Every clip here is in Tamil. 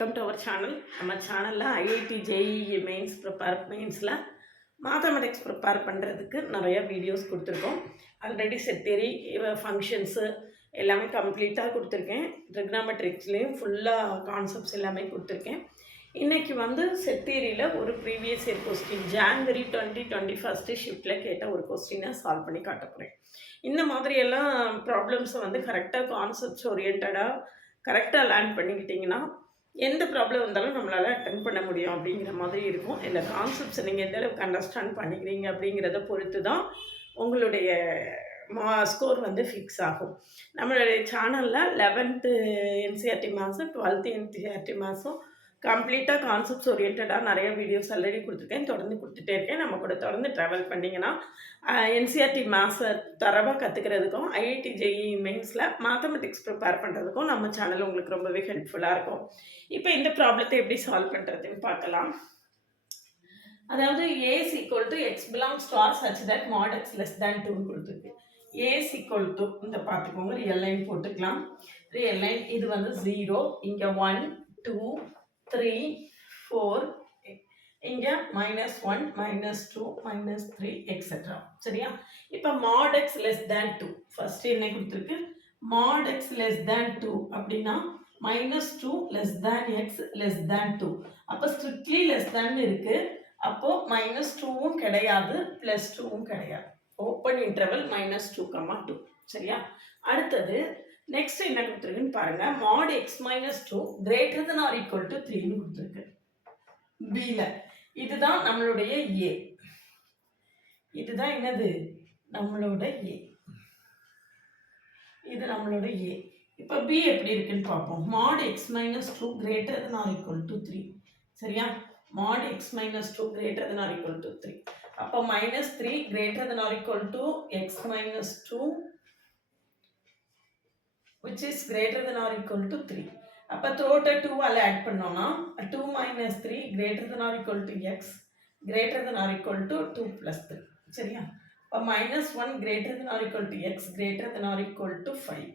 வெல்கம் டு அவர் சேனல். நம்ம சேனலில் ஐஐடி ஜேஇஇ மெயின்ஸில் மேத்தமெட்டிக்ஸ் ப்ரிப்பேர் பண்ணுறதுக்கு நிறைய வீடியோஸ் கொடுத்துருக்கோம். ஆல்ரெடி செட் தியரி ஃபங்க்ஷன்ஸு எல்லாமே கம்ப்ளீட்டாக கொடுத்துருக்கேன். ட்ரிக்னாமெட்ரிக்ஸ்லேயும் ஃபுல்லாக கான்செப்ட்ஸ் எல்லாமே கொடுத்துருக்கேன். இன்றைக்கி செட் தியரியில் ஒரு ப்ரீவியஸ் இயர் கொஸ்டின் ஜான்வரி 2021 ஷிஃப்ட்டில் கேட்ட ஒரு கொஸ்டினை சால்வ் பண்ணி காட்ட போகிறேன். இந்த மாதிரியெல்லாம் ப்ராப்ளம்ஸை கரெக்டாக கான்செப்ட்ஸ் ஓரியன்டாக கரெக்டாக லேர்ன் பண்ணிக்கிட்டிங்கன்னா எந்த ப்ராப்ளம் வந்தாலும் நம்மளால் அட்டன் பண்ண முடியும் அப்படிங்கிற மாதிரி இருக்கும். இல்லை கான்செப்ட்ஸை நீங்கள் எந்த அளவுக்கு அண்டர்ஸ்டாண்ட் பண்ணிக்கிறீங்க அப்படிங்கிறத பொறுத்து தான் உங்களுடைய ஸ்கோர் ஃபிக்ஸ் ஆகும். நம்மளுடைய சேனலில் 11th என்சிஆர்டி மாதம் 12th என்சிஆர்டி மாதம் கம்ப்ளீட்டாக கான்செப்ட்ஸ் ஓரியன்டாக நிறைய வீடியோஸ் ஆல்ரெடி கொடுத்துருக்கேன், தொடர்ந்து கொடுத்துட்டே இருக்கேன். நம்ம கூட தொடர்ந்து ட்ராவல் பண்ணிங்கன்னா என்சிஆர்டி மேத்ஸை தரவாக கற்றுக்கிறதுக்கும் ஐஐடி ஜேஇஇ மெயின்ஸில் மேத்தமெட்டிக்ஸ் ப்ரிப்பேர் பண்ணுறதுக்கும் நம்ம சேனல் உங்களுக்கு ரொம்பவே ஹெல்ப்ஃபுல்லாக இருக்கும். இப்போ இந்த ப்ராப்ளத்தை எப்படி சால்வ் பண்ணுறதுன்னு பார்க்கலாம். அதாவது A is equal to x belongs to R such that mod x less than 2 கொடுத்துருக்கு. A is equal to இந்த பார்த்துக்கோங்க, ரியல் லைன் போட்டுக்கலாம். ரியல் லைன் இது 0, இங்கே 1 2 3 4, இங்கே -1 -2 -3 எக்ஸெட்ரா. சரியா? இப்போ mod x less than 2 first என்ன கொடுத்துருக்கு? mod x less than 2 அப்படின்னா -2 less than x less than 2. அப்போ ஸ்ட்ரிக்ட்லி லெஸ் தேன் இருக்கு. அப்போ -2வும் கிடையாது, +2வும் கிடையாது. Open interval -2, 2. சரியா? அடுத்தது நெக்ஸ்ட் என்ன கொடுத்துருக்குன்னு பாருங்க. mod x - 2 greater than or equal to 3ன்னு கொடுத்துருக்கு பில. இதுதான் நம்மளுடைய A. இதுதான் என்னது? நம்மளோட A. இது நம்மளோட A. இப்போ B எப்படி இருக்குன்னு பார்ப்போம். mod x - 2 greater than or equal to 3. சரியா? mod x - 2 greater than or equal to 3. அப்போ -3 greater than or equal to x - 2 which is greater than or equal to 3. அப்போ தோட்ட 2 ஆட் பண்ணோம்னா 2 - 3 greater than or equal to x greater than or equal to 2 + 3. சரியா? இப்போ -1 greater than or equal to x greater than or equal to 5.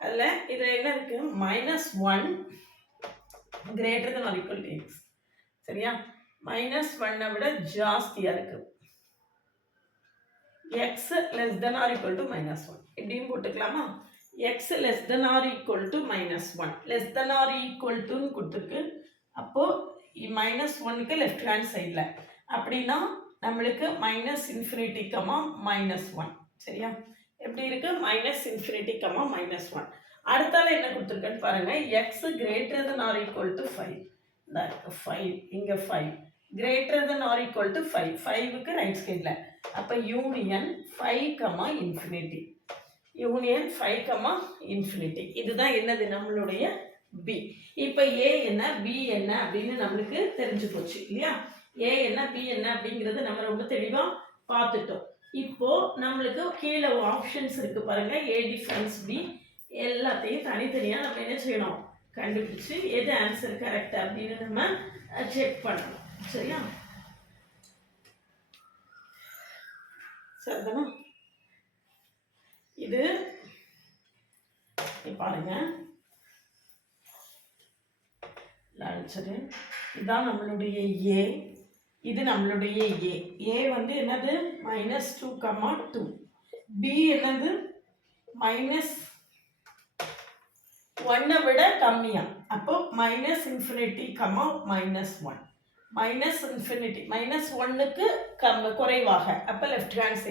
அதில் இதில் என்ன இருக்குது? -1 greater than or equal to x. சரியா? -1 விட ஜாஸ்தியாக இருக்குது. x less than or equal to -1 இப்படியும் போட்டுக்கலாமா? x less than or equal to -1 less than or equal to கொடுத்துருக்கு. அப்போது -1க்கு லெஃப்ட் ஹேண்ட் சைடில் அப்படின்னா நம்மளுக்கு -∞, -1. சரியா? எப்படி இருக்கு? -∞, -1. அடுத்தால என்ன கொடுத்துருக்குன்னு பாருங்க. x greater than or equal to 5. 5 இங்கே 5 greater than or equal to 5. 5க்கு right சைடில். அப்போ யூனியன் 5, யூனியன் 5, இதுதான் என்னது? நம்மளுடைய B. இப்போ A என்ன B என்ன அப்படின்னு நம்மளுக்கு தெரிஞ்சு போச்சு இல்லையா? A என்ன B என்ன அப்படிங்கிறது நம்ம ரொம்ப தெளிவாக பார்த்துட்டோம். இப்போ நம்மளுக்கு கீழே ஆப்ஷன்ஸ் இருக்கு பாருங்க. A டிஃபரன்ஸ் B எல்லாத்தையும் தனித்தனியாக நம்ம என்ன செய்யணும்? கண்டுபிடிச்சு எது ஆன்சர் கரெக்ட் அப்படின்னு நம்ம செக் பண்ணணும். சரியா? சரிதானா? இது பாருங்க, ஆன்சரு இதுதான் நம்மளுடைய A. இது நம்மளுடைய A. A என்னது? -2, 2. B என்னது? -1 விட கம்மியா. அப்போ -∞, -1 -1க்கு குறைவாக. அப்போ லெஃப்ட் ஹேண்ட்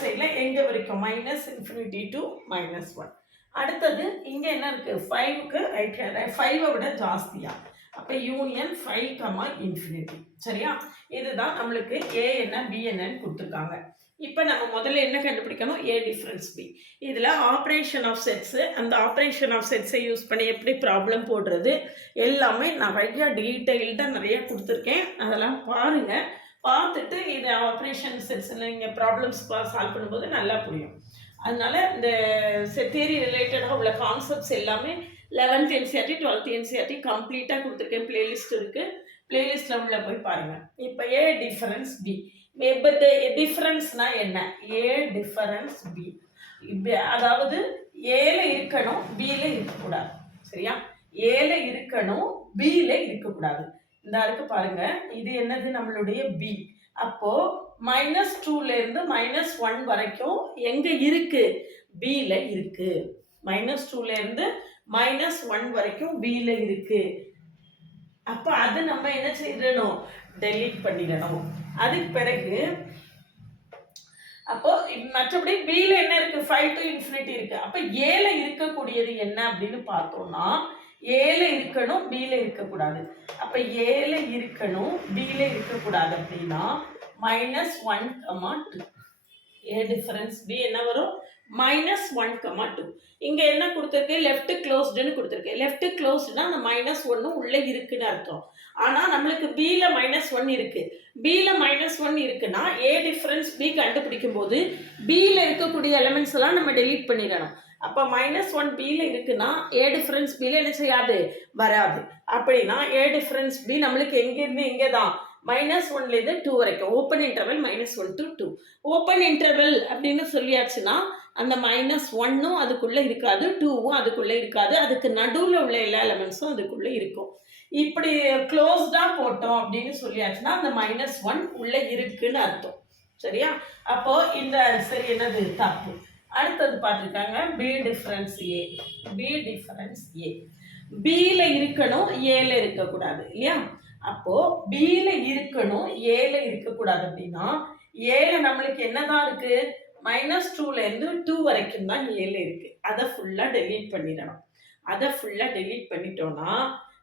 சைடில் எங்கே வரைக்கும்? -∞ to -1. அடுத்தது இங்கே என்ன இருக்குது? 5க்கு ரைட் ஹேண்ட், 5 விட ஜாஸ்தியா. அப்போ யூனியன் 5, சரியா? இதுதான் நம்மளுக்கு A என்ன B என்னன்னு கொடுத்துருக்காங்க. இப்போ நம்ம முதல்ல என்ன கண்டுபிடிக்கணும்? A difference B. இதில் ஆப்ரேஷன் ஆஃப் செட்ஸு, அந்த ஆப்ரேஷன் ஆஃப் செட்ஸை யூஸ் பண்ணி எப்படி ப்ராப்ளம் போடுறது எல்லாமே நிறையா டீட்டெயில்டாக நிறையா கொடுத்துருக்கேன். அதெல்லாம் பாருங்கள். பார்த்துட்டு இது ஆப்ரேஷன் செட்ஸில் நீங்கள் ப்ராப்ளம்ஸ் சால்வ் பண்ணும்போது நல்லா புரியும். அதனால இந்த செட் தியரி ரிலேட்டடாக உள்ள கான்செப்ட்ஸ் எல்லாமே 11th என்சிஆர்டி 12th என்சிஆர்டி கம்ப்ளீட்டாக கொடுத்துருக்கேன். பிளேலிஸ்ட் இருக்குது, பிளேலிஸ்ட்டில் உள்ள போய் பாருங்கள். இப்போ A டிஃபரன்ஸ் B. இப்போ டிஃபரன்ஸ்னால் என்ன? A difference B. அதாவது Aல இருக்கணும், Bல இருக்கக்கூடாது. சரியா? Aல இருக்கணும், பியில் இருக்கக்கூடாது. இந்த இருக்கு பாருங்க, இது என்னது நம்மளுடைய பி. அப்போ -2லேருந்து -1 வரைக்கும் எங்க இருக்கு? பியில் இருக்கு. -2லேருந்து -1 வரைக்கும் பியில் இருக்கு. அப்போ அது நம்ம என்ன செய்யணும்? டெலீட் பண்ணிடணும். அதுக்கு பிறகு அப்போ மற்றபடி பியில் என்ன இருக்கு? 5 to infinity இருக்கு. அப்போ ஏல இருக்கக்கூடியது என்ன அப்படின்னு பார்த்தோம்னா, ஏல இருக்கணும், பியில் இருக்கக்கூடாது. அப்போ ஏல இருக்கணும், பியில் இருக்கக்கூடாது அப்படின்னா -1, 2. ஏ டிஃபரன்ஸ் பி என்ன வரும்? -1, 2. இங்க என்ன கொடுத்துருக்கு? லெஃப்ட் க்ளோஸ்டுன்னு கொடுத்துருக்கு. லெஃப்ட் க்ளோஸ்டுனா அந்த -1 உள்ள இருக்குன்னு அர்த்தம். ஆனா நம்மளுக்கு பியில் -1 இருக்கு. பியில் -1 இருக்குன்னா ஏ டிஃபரன்ஸ் பி கண்டுபிடிக்கும் போது பியில் இருக்கக்கூடிய எலிமெண்ட்ஸ் எல்லாம் நம்ம டெலீட் பண்ணிடணும். அப்போ -1 பியில் இருக்குன்னா ஏ டிஃபரன்ஸ் பியில் என்ன செய்யாது? வராது. அப்படின்னா ஏ டிஃபரன்ஸ் பி நம்மளுக்கு எங்கேருந்து எங்கே தான்? -1லேருந்து 2 வரைக்கும். Open interval -1 to 2. Open interval அப்படின்னு சொல்லியாச்சுன்னா அந்த -1ம் அதுக்குள்ளே இருக்காது, 2வும் அதுக்குள்ளே இருக்காது. அதுக்கு நடுவில் உள்ள எல்லா எலமெண்ட்ஸும் அதுக்குள்ளே இருக்கும். இப்படி க்ளோஸ்டாக போட்டோம் அப்படின்னு சொல்லியாச்சுன்னா அந்த -1 உள்ளே இருக்குன்னு அர்த்தம். சரியா? அப்போ இந்த ஆன்சர் என்னது? தப்பு. அடுத்தது பார்த்துருக்காங்க B difference A. B difference A பியில் இருக்கணும், ஏல இருக்கக்கூடாது இல்லையா? அப்போ பியில் இருக்கணும், ஏல இருக்கக்கூடாது அப்படின்னா ஏல நம்மளுக்கு என்னதான் இருக்கு? -2லேருந்து 2 வரைக்கும் தான் ஏல இருக்கு. அதை ஃபுல்லாக டெலீட் பண்ணிடணும். அதை ஃபுல்லாக டெலீட் பண்ணிட்டோம்னா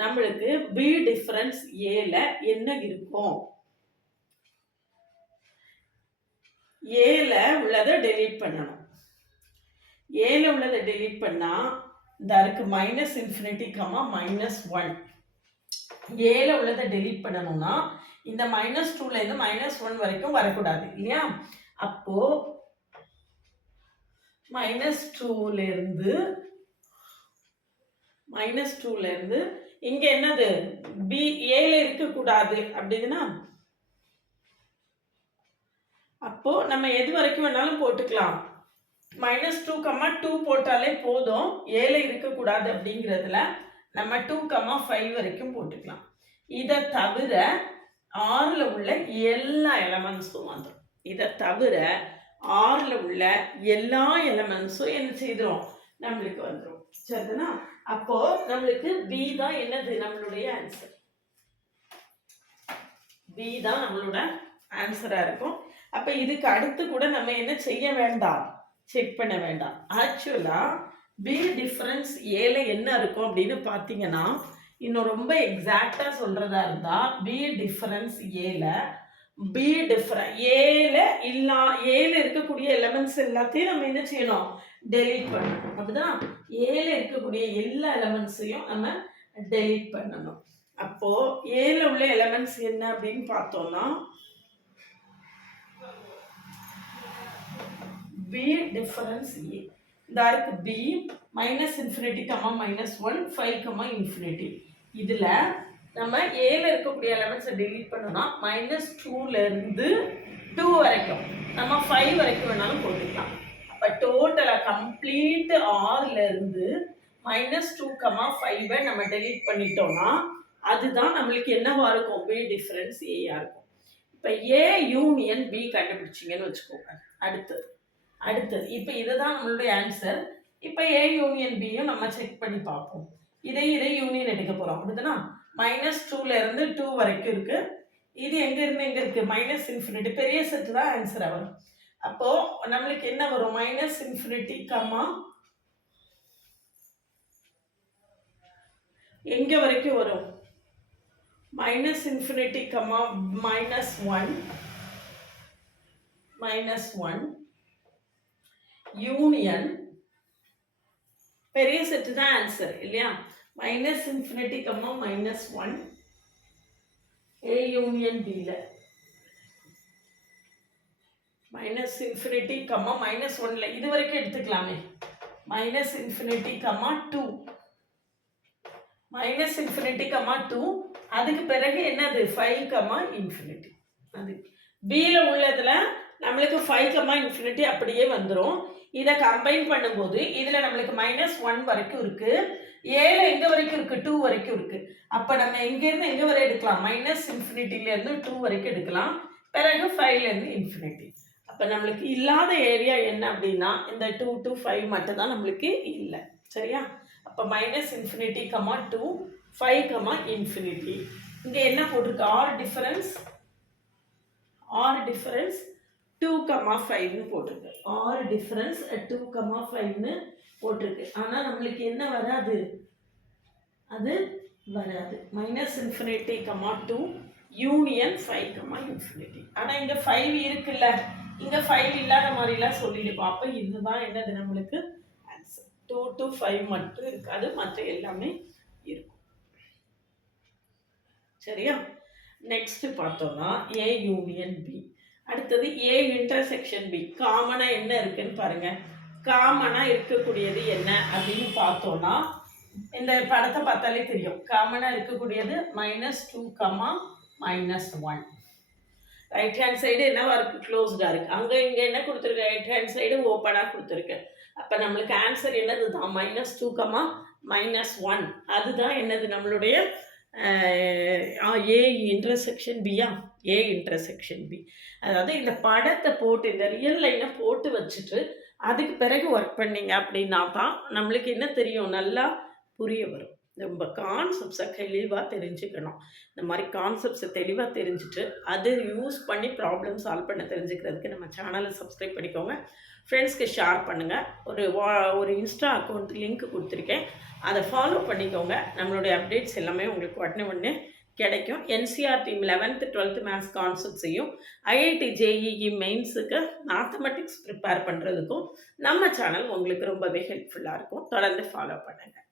நம்மளுக்கு பி டிஃபரன்ஸ் ஏல என்ன இருக்கும்? ஏல உள்ளதை டெலீட் பண்ணணும். ஏல உள்ளதை டெலீட் பண்ணா இந்த இருக்கு -∞, -1. ஏல உள்ளதை டெலீட் பண்ணணும்னா இந்த -2லேருந்து -1 வரைக்கும் வரக்கூடாது இல்லையா? அப்போ -2லேருந்து இங்க என்னது? பி ஏல இருக்கக்கூடாது அப்படின்னா அப்போ நம்ம எது வரைக்கும் வேணாலும் போட்டுக்கலாம். -2, 2 போட்டாலே போதும். ஏல இருக்கக்கூடாது அப்படிங்கிறதுல நம்ம 2, 5 வரைக்கும் போட்டுக்கலாம். இதை தவிர ஆறில் உள்ள எல்லா எலமெண்ட்ஸும் வந்துடும். இதை தவிர ஆறில் உள்ள எல்லா எலமெண்ட்ஸும் என்ன செய்துடும்? நம்மளுக்கு வந்துடும். சரிதானா? அப்போ நம்மளுக்கு பி தான் என்னது? நம்மளுடைய ஆன்சர். பி தான் நம்மளோட ஆன்சரா இருக்கும். அப்ப இதுக்கு அடுத்து கூட நம்ம என்ன செய்ய வேண்டாம்? செக் பண்ண வேண்டாம். ஆக்சுவலா பி டிஃபரன்ஸ் ஏல என்ன இருக்கும் அப்படின்னு பார்த்தீங்கன்னா, இன்னும் ரொம்ப எக்ஸாக்டா சொல்றதா இருந்தா பி டிஃபரன்ஸ் ஏல ஏல இருக்கக்கூடிய எலமெண்ட்ஸ் எல்லாத்தையும் நம்ம என்ன செய்யணும்? டெலீட் பண்ணணும். அப்படிதான் ஏல இருக்கக்கூடிய எல்லா எலமெண்ட்ஸையும் நம்ம டெலீட் பண்ணணும். அப்போ ஏல உள்ள எலமெண்ட்ஸ் என்ன அப்படின்னு பார்த்தோம்னா பி டிஃபரன்ஸ் ஏ. இந்த இருக்கு பி -∞, -1, 5, இதுல நம்ம ஏல இருக்கக்கூடிய எலமெண்ட்ஸை டெலீட் பண்ணோம்னா -2லேருந்து 2 வரைக்கும் நம்ம 5 வரைக்கும் வேணாலும் போட்டுக்கலாம். அப்போ டோட்டலாக கம்ப்ளீட் ஆர்லேருந்து -2, 5 நம்ம டெலீட் பண்ணிட்டோம்னா அதுதான் நம்மளுக்கு என்னவா இருக்கும்? பி டிஃபரன்ஸ் ஏயா இருக்கும். இப்போ ஏ யூனியன் பி கண்டுபிடிச்சிங்கன்னு வச்சுக்கோங்க. அடுத்தது இப்போ இதுதான் நம்மளுடைய ஆன்சர். இப்போ ஏ யூனியன் பியும் நம்ம செக் பண்ணி பார்ப்போம். இதை யூனியன் எடுக்க போகிறோம். அப்படின்னா -2லேருந்து 2 வரைக்கும் இருக்கு. இது எங்கேருந்து எங்கே இருக்கு? -∞. பெரிய செட்டு தான் ஆன்சராக வரும். அப்போது நம்மளுக்கு என்ன வரும்? -∞, எங்கே வரைக்கும் வரும்? -∞, -1 யூனியன் பெரிய செட்டு தான் ஆன்சர் இல்லையா? -∞, -1 ஏ யூனியன் பியில் -∞, -1ல இது வரைக்கும் எடுத்துக்கலாமே. -∞, 2 -∞, 2 அதுக்கு பிறகு என்னது? 5, அது பியில் உள்ளதுல நம்மளுக்கு 5, அப்படியே வந்துடும். இதை கம்பைன் பண்ணும்போது இதில் நம்மளுக்கு -1 வரைக்கும் இருக்குது. ஏல எங்க வரைக்கும் இருக்கு? 2 வரைக்கும் இருக்கு. அப்ப நம்ம எங்கேருந்து எங்க வரை எடுக்கலாம்? மைனஸ் இன்ஃபினிட்டிலேருந்து 2 வரைக்கும் எடுக்கலாம். பிறகு 5லேருந்து இன்ஃபினிட்டி. அப்ப நம்மளுக்கு இல்லாத ஏரியா என்ன அப்படின்னா இந்த 2 to 5 மட்டும் தான் நம்மளுக்கு இல்லை. சரியா? அப்ப minus infinity comma 2, 5 comma infinity. இங்க என்ன போட்டிருக்கு? ஆர் டிஃபரன்ஸ் 2, 5ன்னு போட்டிருக்கு. ஆர் டிஃபரன்ஸ் 2, 5ன்னு போட்டிருக்கு. ஆனால் நம்மளுக்கு என்ன வராது? அது வராது. Minus infinity comma 2 union 5 comma infinity. ஆனால் இங்கே 5 இருக்குல்ல, இங்கே 5 இல்லாத மாதிரிலாம் சொல்லிடுப்போம். அப்போ இதுதான் என்னது நம்மளுக்கு ஆன்சர். 2 to 5 மட்டும் இருக்காது, மற்ற எல்லாமே இருக்கும். சரியா? நெக்ஸ்ட் பார்த்தோம்னா ஏ யூனியன் பி. அடுத்தது ஏ இன்டர்செக்ஷன் பி. காமனாக என்ன இருக்குன்னு பாருங்க. காமனாக இருக்கக்கூடியது என்ன அப்படின்னு பார்த்தோம்னா இந்த படத்தை பார்த்தாலே தெரியும். காமனாக இருக்கக்கூடியது -2, -1. ரைட் ஹேண்ட் சைடு என்னவா இருக்குது? க்ளோஸ்டாக இருக்குது. அங்கே இங்கே என்ன கொடுத்துருக்கு? ரைட் ஹேண்ட் சைடு ஓப்பனாக கொடுத்துருக்கு. அப்போ நம்மளுக்கு ஆன்சர் என்னது தான்? -2, -1. அதுதான் என்னது நம்மளுடைய ஏ இன்டர்செக்ஷன் பியா? A intersection B. அதாவது இந்த படத்தை போட்டு இந்த ரியல் லைனை போட்டு வச்சுட்டு அதுக்கு பிறகு ஒர்க் பண்ணிங்க அப்படின்னா தான் நம்மளுக்கு என்ன தெரியும்? நல்லா புரிய வரும். நம்ம கான்செப்ட்ஸை தெளிவாக தெரிஞ்சுக்கணும். இந்த மாதிரி கான்செப்ட்ஸை தெளிவாக தெரிஞ்சுட்டு அது யூஸ் பண்ணி ப்ராப்ளம் சால்வ் பண்ண தெரிஞ்சுக்கிறதுக்கு நம்ம சேனலை சப்ஸ்கிரைப் பண்ணிக்கோங்க. ஃப்ரெண்ட்ஸ்க்கு ஷேர் பண்ணுங்கள். ஒரு இன்ஸ்டா அக்கௌண்ட் லிங்க் கொடுத்துருக்கேன், அதை ஃபாலோ பண்ணிக்கோங்க. நம்மளுடைய அப்டேட்ஸ் எல்லாமே உங்களுக்கு உடனே கிடைக்கும். என்சிஆர்டி 11th 12th மேத்ஸ் கான்செப்ட்ஸையும் ஐஐடி ஜேஇஇ மெயின்ஸுக்கு மேத்தமெட்டிக்ஸ் ப்ரிப்பேர் பண்ணுறதுக்கும் நம்ம சேனல் உங்களுக்கு ரொம்பவே ஹெல்ப்ஃபுல்லாக இருக்கும். தொடர்ந்து ஃபாலோ பண்ணுங்கள்.